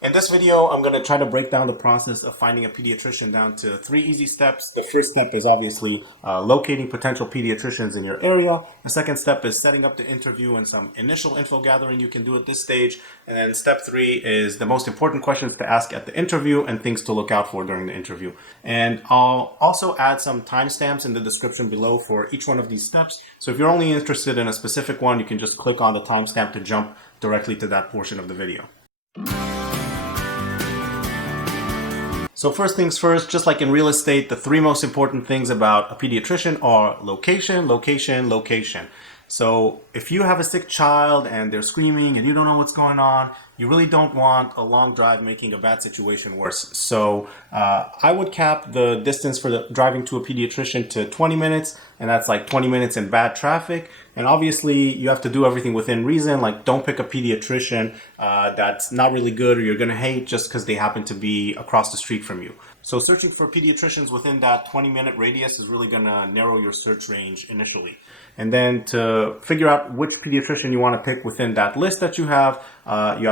In this video, I'm going to try to break down the process of finding a pediatrician down to 3 easy steps. The first step is obviously locating potential pediatricians in your area. The second step is setting up the interview and some initial info gathering you can do at this stage. And then step 3 is the most important questions to ask at the interview and things to look out for during the interview. And I'll also add some timestamps in the description below for each one of these steps. So if you're only interested in a specific one, you can just click on the timestamp to jump directly to that portion of the video. So first things first, just like in real estate, the 3 most important things about a pediatrician are location, location, location. So if you have a sick child and they're screaming and you don't know what's going on, you really don't want a long drive making a bad situation worse. So I would cap the distance for the driving to a pediatrician to 20 minutes, and that's like 20 minutes in bad traffic. And obviously you have to do everything within reason. Like, don't pick a pediatrician that's not really good or you're going to hate just because they happen to be across the street from you. So searching for pediatricians within that 20-minute radius is really going to narrow your search range initially. And then to figure out which pediatrician you want to pick within that list that you have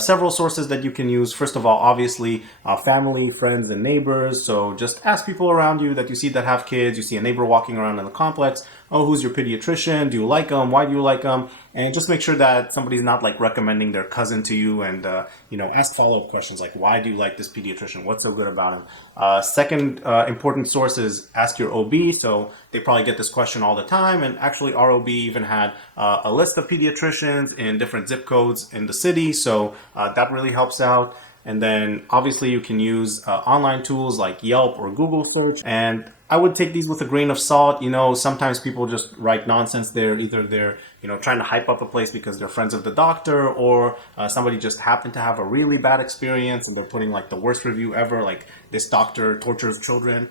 several sources that you can use. First of all, obviously, family, friends, and neighbors. So just ask people around you that you see that have kids. You see a neighbor walking around in the complex. Oh, who's your pediatrician? Do you like them? Why do you like them? And just make sure that somebody's not like recommending their cousin to you, and ask follow-up questions like, why do you like this pediatrician? What's so good about him? Second important source is ask your OB. So they probably get this question all the time, and actually our OB even had a list of pediatricians in different zip codes in the city, so that really helps out. And then obviously you can use online tools like Yelp or Google search. And I would take these with a grain of salt. Sometimes people just write nonsense there. Either they're, trying to hype up a place because they're friends of the doctor, or somebody just happened to have a really bad experience and they're putting like the worst review ever, like this doctor tortures children.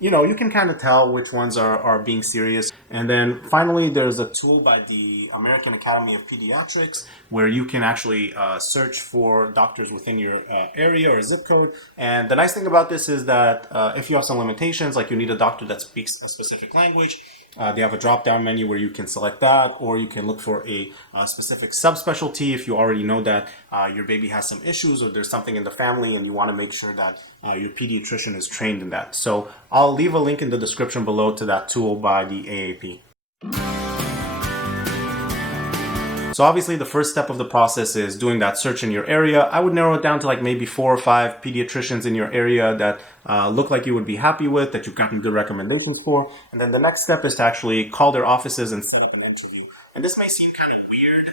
You can kind of tell which ones are being serious. And then finally, there's a tool by the American Academy of Pediatrics where you can actually search for doctors within your area or zip code. And the nice thing about this is that if you have some limitations, like you need a doctor that speaks a specific language, they have a drop-down menu where you can select that, or you can look for a specific subspecialty if you already know that your baby has some issues or there's something in the family and you want to make sure that your pediatrician is trained in that. So I'll leave a link in the description below to that tool by the AAP. So obviously the first step of the process is doing that search in your area. I would narrow it down to like maybe 4 or 5 pediatricians in your area that look like you would be happy with, that you've gotten good recommendations for. And then the next step is to actually call their offices and set up an interview. And this may seem kind of weird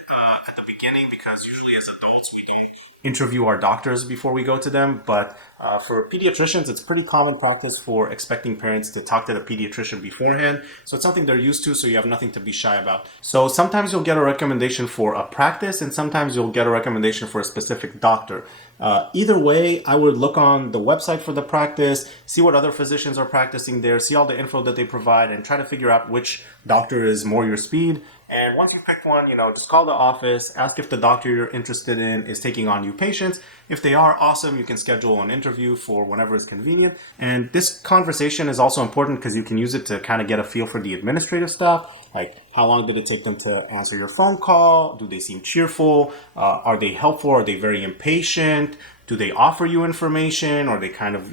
at the beginning because usually as adults we don't interview our doctors before we go to them. But for pediatricians, it's pretty common practice for expecting parents to talk to the pediatrician beforehand. So it's something they're used to, so you have nothing to be shy about. So sometimes you'll get a recommendation for a practice and sometimes you'll get a recommendation for a specific doctor. Either way, I would look on the website for the practice, see what other physicians are practicing there, see all the info that they provide, and try to figure out which doctor is more your speed. And once you pick one, just call the office, ask if the doctor you're interested in is taking on new patients. If they are, awesome, you can schedule an interview for whenever is convenient. And this conversation is also important because you can use it to kind of get a feel for the administrative staff. Like, how long did it take them to answer your phone call? Do they seem cheerful? Are they helpful? Are they very impatient? Do they offer you information? Or are they kind of,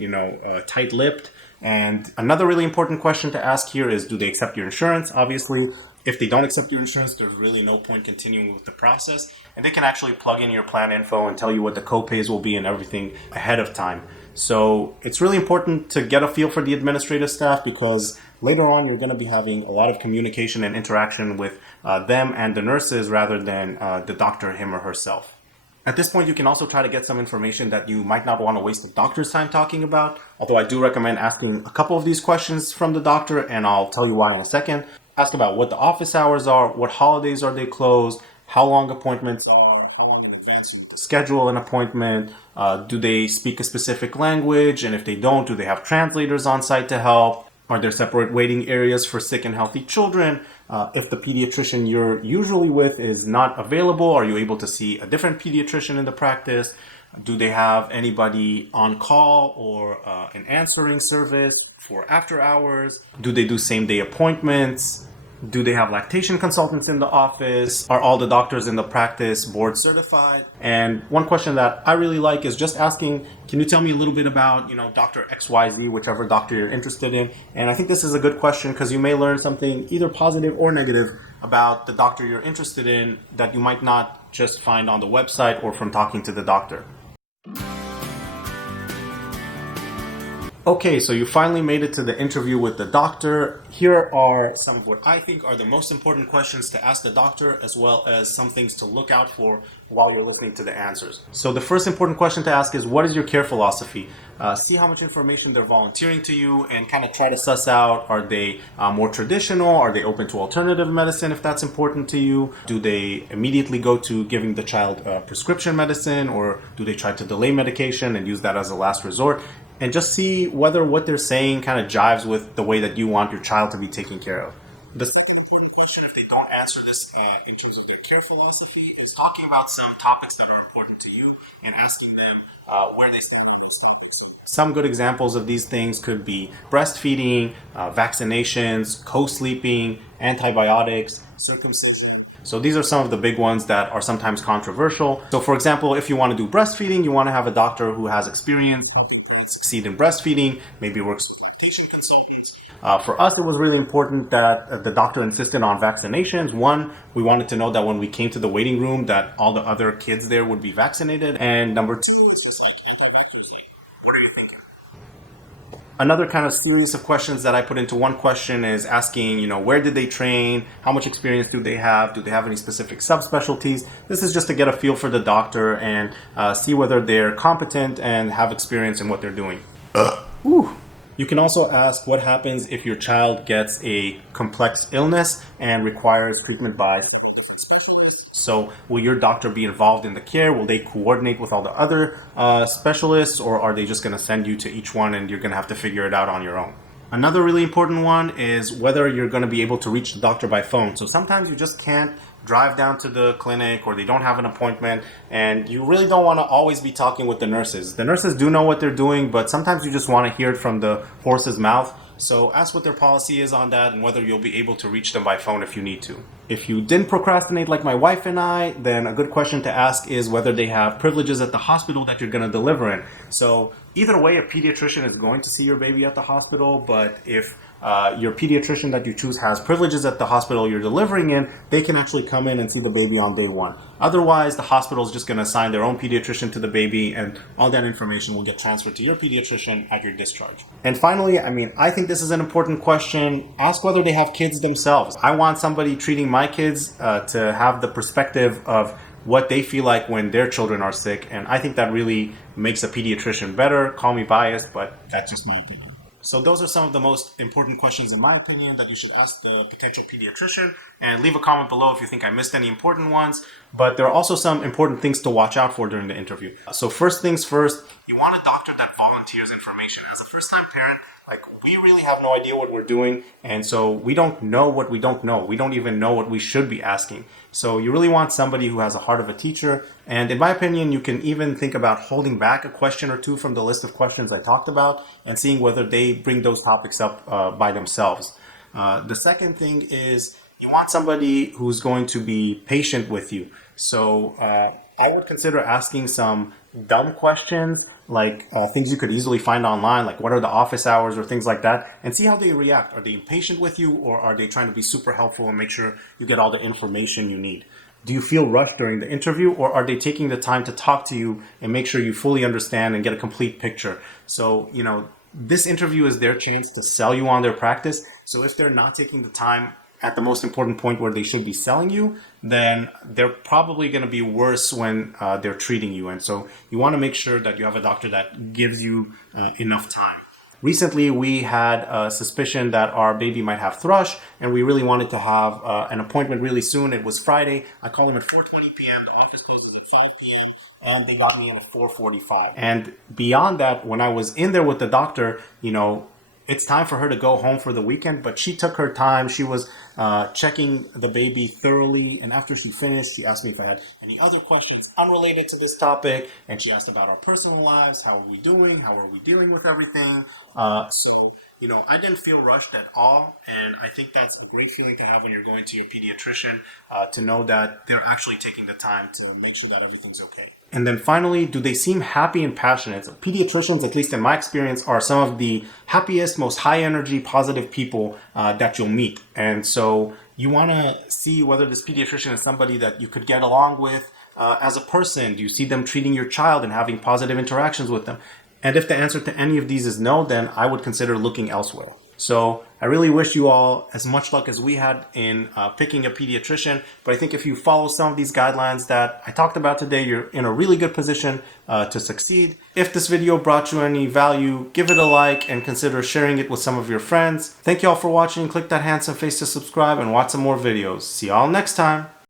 tight-lipped? And another really important question to ask here is, do they accept your insurance? Obviously, if they don't accept your insurance, there's really no point continuing with the process. And they can actually plug in your plan info and tell you what the co-pays will be and everything ahead of time. So it's really important to get a feel for the administrative staff because later on you're going to be having a lot of communication and interaction with them and the nurses rather than the doctor, him or herself. At this point, you can also try to get some information that you might not want to waste the doctor's time talking about, although I do recommend asking a couple of these questions from the doctor, and I'll tell you why in a second. Ask about what the office hours are, what holidays are they closed, how long appointments are, how long in advance you need to schedule an appointment, do they speak a specific language, and if they don't, do they have translators on site to help? Are there separate waiting areas for sick and healthy children? If the pediatrician you're usually with is not available, are you able to see a different pediatrician in the practice? Do they have anybody on call or an answering service for after hours? Do they do same day appointments? Do they have lactation consultants in the office? Are all the doctors in the practice board certified? And one question that I really like is just asking, can you tell me a little bit about, Dr. XYZ, whichever doctor you're interested in? And I think this is a good question because you may learn something either positive or negative about the doctor you're interested in that you might not just find on the website or from talking to the doctor. Okay, so you finally made it to the interview with the doctor. Here are some of what I think are the most important questions to ask the doctor, as well as some things to look out for while you're listening to the answers. So the first important question to ask is, what is your care philosophy? See how much information they're volunteering to you and kind of try to suss out, are they more traditional? Are they open to alternative medicine if that's important to you? Do they immediately go to giving the child prescription medicine, or do they try to delay medication and use that as a last resort? And just see whether what they're saying kind of jives with the way that you want your child to be taken care of. The second important question, if they don't answer this in terms of their care philosophy, is talking about some topics that are important to you and asking them where they stand on these topics. Some good examples of these things could be breastfeeding, vaccinations, co-sleeping, antibiotics, circumcision. So these are some of the big ones that are sometimes controversial. So for example, if you want to do breastfeeding, you want to have a doctor who has experience, helping parents succeed in breastfeeding, maybe works with lactation consultants. For us, it was really important that the doctor insisted on vaccinations. One, we wanted to know that when we came to the waiting room that all the other kids there would be vaccinated. And number two, it's just like anti-vaxxers. Like, what are you thinking? Another kind of series of questions that I put into one question is asking, where did they train? How much experience do they have? Do they have any specific subspecialties? This is just to get a feel for the doctor and see whether they're competent and have experience in what they're doing. You can also ask what happens if your child gets a complex illness and requires treatment by different specialists. So will your doctor be involved in the care? Will they coordinate with all the other specialists, or are they just going to send you to each one and you're going to have to figure it out on your own? Another really important one is whether you're going to be able to reach the doctor by phone. So sometimes you just can't drive down to the clinic, or they don't have an appointment, and you really don't want to always be talking with the nurses. The nurses do know what they're doing, but sometimes you just want to hear it from the horse's mouth. So ask what their policy is on that and whether you'll be able to reach them by phone if you need to. If you didn't procrastinate like my wife and I, then a good question to ask is whether they have privileges at the hospital that you're going to deliver in. So either way, a pediatrician is going to see your baby at the hospital, but if your pediatrician that you choose has privileges at the hospital you're delivering in, they can actually come in and see the baby on day one. Otherwise, the hospital is just going to assign their own pediatrician to the baby, and all that information will get transferred to your pediatrician at your discharge. And finally, I think this is an important question. Ask whether they have kids themselves. I want somebody treating my kids to have the perspective of what they feel like when their children are sick, and I think that really makes a pediatrician better. Call me biased, but that's just my opinion. So those are some of the most important questions, in my opinion, that you should ask the potential pediatrician, and leave a comment below if you think I missed any important ones. But there are also some important things to watch out for during the interview. So first things first, you want a doctor that volunteers information. As a first-time parent, we really have no idea what we're doing, and so we don't know what we don't know. We don't even know what we should be asking. So you really want somebody who has a heart of a teacher, and in my opinion, you can even think about holding back a question or two from the list of questions I talked about and seeing whether they bring those topics up by themselves. The second thing is you want somebody who's going to be patient with you. So I would consider asking some dumb questions, like things you could easily find online, like what are the office hours or things like that, and see how they react. Are they impatient with you, or are they trying to be super helpful and make sure you get all the information you need? Do you feel rushed during the interview, or are they taking the time to talk to you and make sure you fully understand and get a complete picture? So, this interview is their chance to sell you on their practice. So if they're not taking the time at the most important point where they should be selling you, then they're probably going to be worse when they're treating you. And so you want to make sure that you have a doctor that gives you enough time. Recently, we had a suspicion that our baby might have thrush, and we really wanted to have an appointment really soon. It was Friday. I called them at 4:20 p.m. The office closes at 5 p.m. and they got me in at 4:45. And beyond that, when I was in there with the doctor, it's time for her to go home for the weekend, but she took her time. She was checking the baby thoroughly, and after she finished, she asked me if I had any other questions unrelated to this topic, and she asked about our personal lives. How are we doing? How are we dealing with everything? I didn't feel rushed at all, and I think that's a great feeling to have when you're going to your pediatrician, to know that they're actually taking the time to make sure that everything's okay. And then finally, do they seem happy and passionate? So pediatricians, at least in my experience, are some of the happiest, most high energy, positive people that you'll meet. And so you want to see whether this pediatrician is somebody that you could get along with as a person. Do you see them treating your child and having positive interactions with them? And if the answer to any of these is no, then I would consider looking elsewhere. So I really wish you all as much luck as we had in picking a pediatrician. But I think if you follow some of these guidelines that I talked about today, you're in a really good position to succeed. If this video brought you any value, give it a like and consider sharing it with some of your friends. Thank you all for watching. Click that handsome face to subscribe and watch some more videos. See you all next time.